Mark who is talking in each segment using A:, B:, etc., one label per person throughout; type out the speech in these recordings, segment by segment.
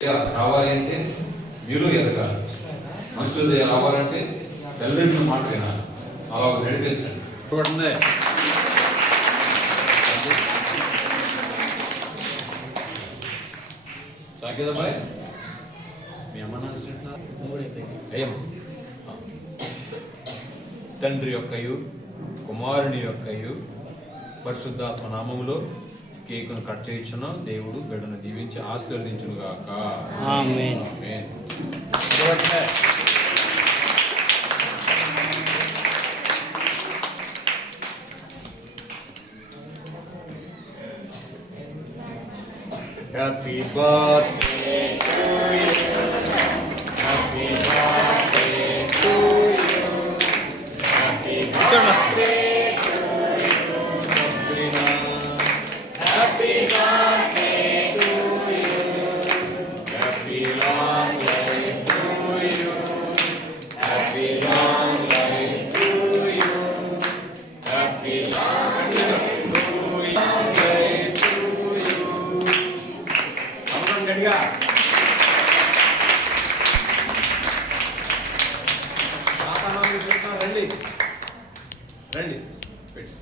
A: రావాలి అంటే మీరు ఎదగాలి. మనుషులు రావాలంటే తల్లిదండ్రుల మాట వినాలి. అలా నడిపించండి చూడండి సాకేదమ్మాయి మీ అమ్మ అయ్యమ్మ. తండ్రి యొక్కయు కుమారుని యొక్కయు పరిశుద్ధాత్మ నామములో కేకును కట్ చేయించున్న దేవుడు బిడ్డను దీవించి ఆశీర్వదించును గాక
B: ఆమేన్.
A: ఆమేన్.
B: Happy birthday to you. గట్టిగా
A: రండి. రండి. పెట్టు.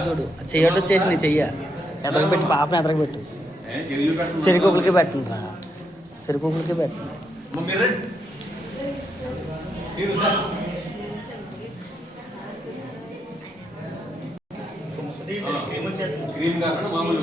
C: చూడు చెయ్యడు వచ్చేసింది చెయ్య. ఎదరగబెట్టి పాపని ఎదరగబెట్టు.
A: ఏ, చెయ్యిలు పెట్టమన్నా?
C: చెరుకులకి పెట్టండి రా చెరుకులకి పెట్టండి
A: క్రీమ్ కాకుండా మామూలు.